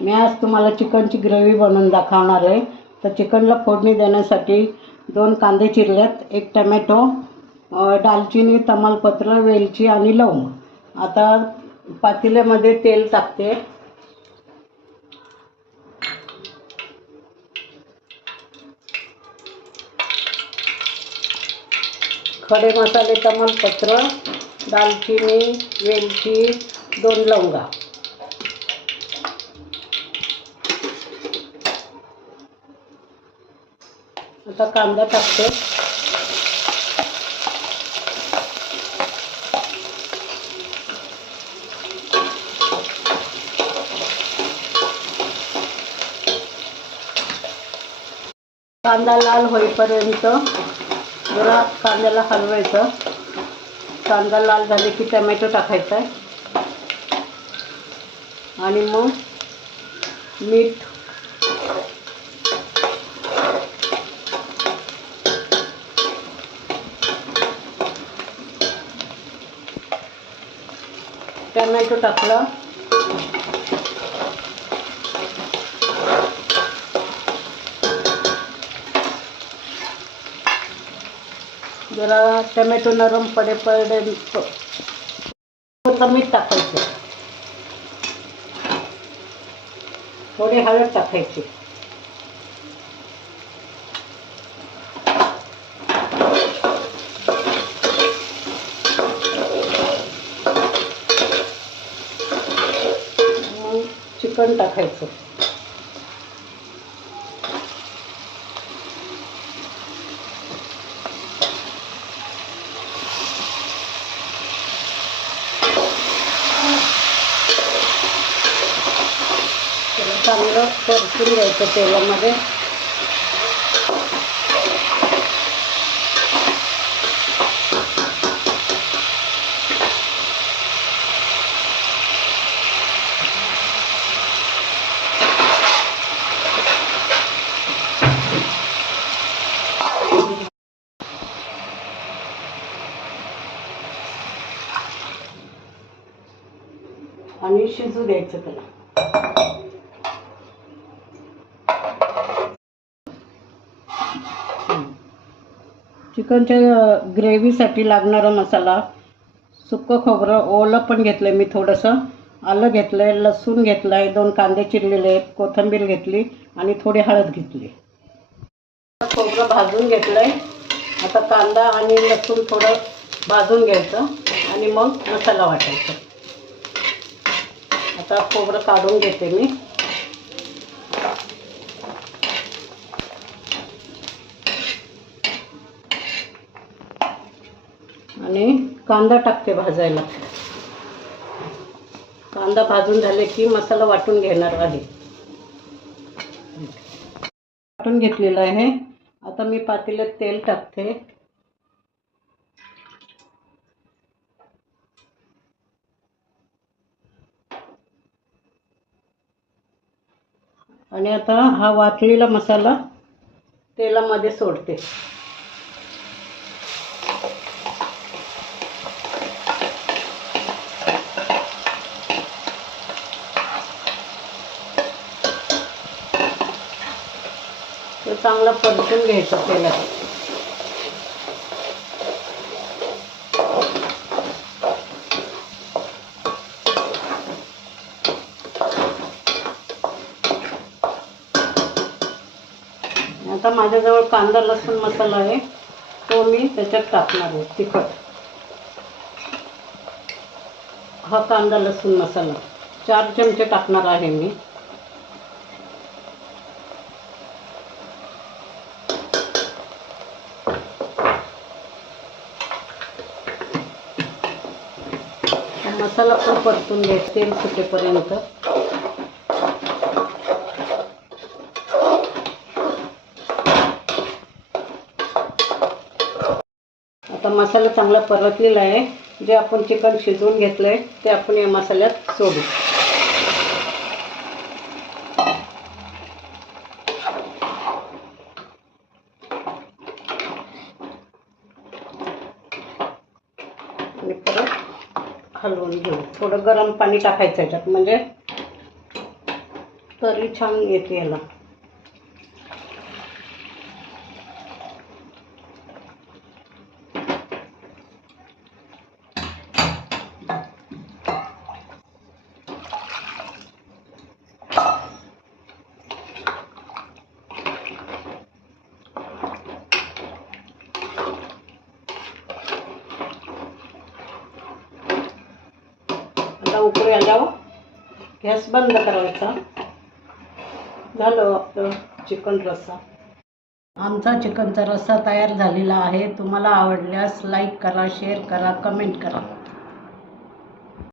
मी आज तुम्हाला चिकनची ग्रेव्ही बनवून दाखवणार आहे। तर चिकनला फोडणी देण्यासाठी 2 कांदे चिरलेत, 1 टोमॅटो, दालचिनी, तमालपत्र, वेलची आणि लवंग। आता पातेल्यामध्ये तेल टाकते। खडे मसाले, तमालपत्र, दालचिनी, वेलची, 2 लवंगा। आता कांदा टाकते। कांदा लाल होईपर्यंत जरा कांद्याला हलवायचं। कांदा लाल झाले की टोमॅटो टाकायचा आणि मग मीठ, टोमॅटो टाकला, जरा टोमॅटो नरम पडेपर्यंत मीठ टाकायचं, थोडी हळद टाकायची, चिकन टाकायचं, चांगलं परतून घ्यायचं तेलामध्ये। आणि शिजू द्यायचं त्याला। चिकनच्या ग्रेव्हीसाठी लागणारा मसाला, सुकं खोबरं ओलं पण घेतलं मी, थोडंसं आलं घेतलंय, लसूण घेतलाय, 2 कांदे चिरलेले, कोथिंबीर घेतली आणि थोडी हळद घेतली। खोबरं भाजून घेतलंय। आता कांदा आणि लसूण थोडं भाजून घ्यायचं आणि मग मसाला वाटायचा। आता खोबरं काढून घेते मी आणि कांदा टाकते भाजायला। कांदा भाजून झाले की मसाला वाटून घेणार आहे। वाटून घेतलेला आहे। आता मी पातेल्यात तेल टाकते आणि आता हा वाटलेला मसाला तेलामध्ये सोडते। तो चांगला परतून घ्यायचा तेलात। आता माझ्याजवळ कांदा लसूण मसाला आहे, तो मी त्याच्यात टाकणार आहे। तिखट, हा कांदा लसूण मसाला 4 चमचे टाकणार आहे मी। मसाला पण परतून घ्यायचा तेल सुटेपर्यंत। आता मसाला चांगला परतलेला आहे। जे आपण चिकन शिजवून घेतलंय ते आपण या मसाल्यात सोडू। आणि परत हलवून घेऊ। थोडं गरम पाणी टाकायचं याच्यात, म्हणजे तरी छान येते याला. आता उकळी आल्यावर गॅस बंद करायचा. झालं आपलं चिकन रस्सा. आमचा चिकनचा रस्सा तयार झालेला आहे. तुम्हाला आवडल्यास लाईक करा, शेअर करा, कमेंट करा.